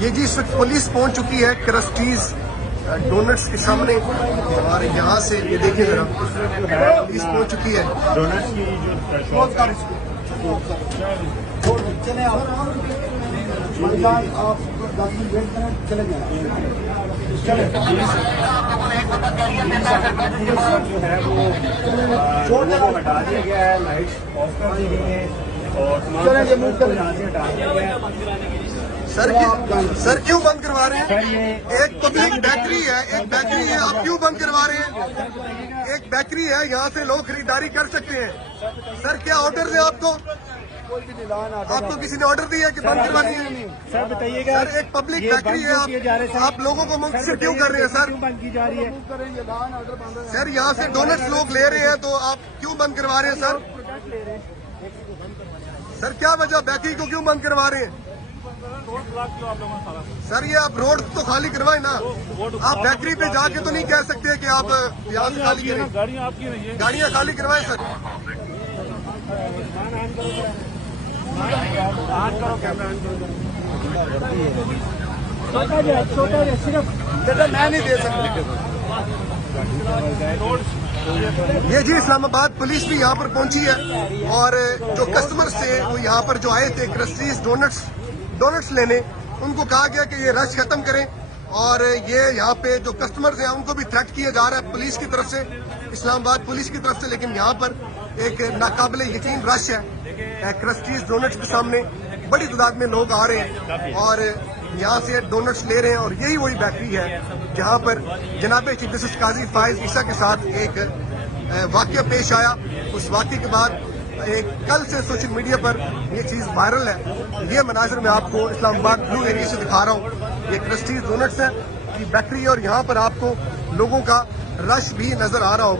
ये जी इस वक्त पुलिस पहुंच चुकी है क्रस्टीज डोनट्स के सामने और यहाँ से ये देखिए जरा पुलिस पहुंच चुकी है। डोनट्स की जो चले आप 10 मिनट वेट करें, चले जाए चले जो है वो हटा दिया गया है, लाइट ऑफ कर दी गई है और चले ये मूव करें। हटा दिया गया है। सर क्यों बंद करवा रहे सर हैं? ये एक पब्लिक बेकरी है, आप क्यों बंद करवा रहे हैं? एक बेकरी है, यहाँ से लोग खरीदारी कर सकते हैं। सर क्या ऑर्डर है आपको? कोई भी दिलान आपको किसी ने ऑर्डर दिया है कि बंद करवानी है? सर बताइएगा, सर एक पब्लिक ये बेकरी है, बंद किए जा रहे हैं, आप लोगों को मुंतशिर क्यों कर रहे हैं सर? क्यों बंद की जा रही है? मूव करें, ये लान ऑर्डर बंद है। सर यहाँ से डोनट्स लोग ले रहे हैं तो आप क्यों बंद करवा रहे हैं सर? सर क्या वजह, बेकरी को क्यों बंद करवा रहे हैं? सर ये आप रोड तो खाली करवाए ना, आप बेकरी पे जाके तो नहीं कह सकते कि आप यहाँ से खाली करें। गाड़ियाँ आपकी नहीं है। गाड़ियाँ खाली करवाएं सर। छोटा सिर्फ बेटा मैं नहीं दे सकता। ये जी इस्लामाबाद पुलिस भी यहाँ पर पहुंची है और जो कस्टमर्स थे वो यहाँ पर जो आए थे क्रस्टीज डोनट्स लेने, उनको कहा गया कि ये रश खत्म करें और ये यहाँ पे जो कस्टमर्स हैं उनको भी थ्रेट किया जा रहा है पुलिस की तरफ से, इस्लामाबाद पुलिस की तरफ से। लेकिन यहाँ पर एक नाकाबिले यकीन रश है क्रस्टीज डोनट्स के सामने, बड़ी तादाद में लोग आ रहे हैं और यहाँ से डोनट्स ले रहे हैं। और यही वही बेकरी है जहाँ पर जनाब चीफ जस्टिस काजी फाइज ईसा के साथ एक वाकया पेश आया। उस वाकये के बाद कल से सोशल मीडिया पर ये चीज वायरल है। ये मनाजिर मैं आपको इस्लामाबाद ब्लू एरिया से दिखा रहा हूँ। ये क्रस्टीज डोनट्स है की बेकरी और यहाँ पर आपको लोगों का रश भी नजर आ रहा होगा।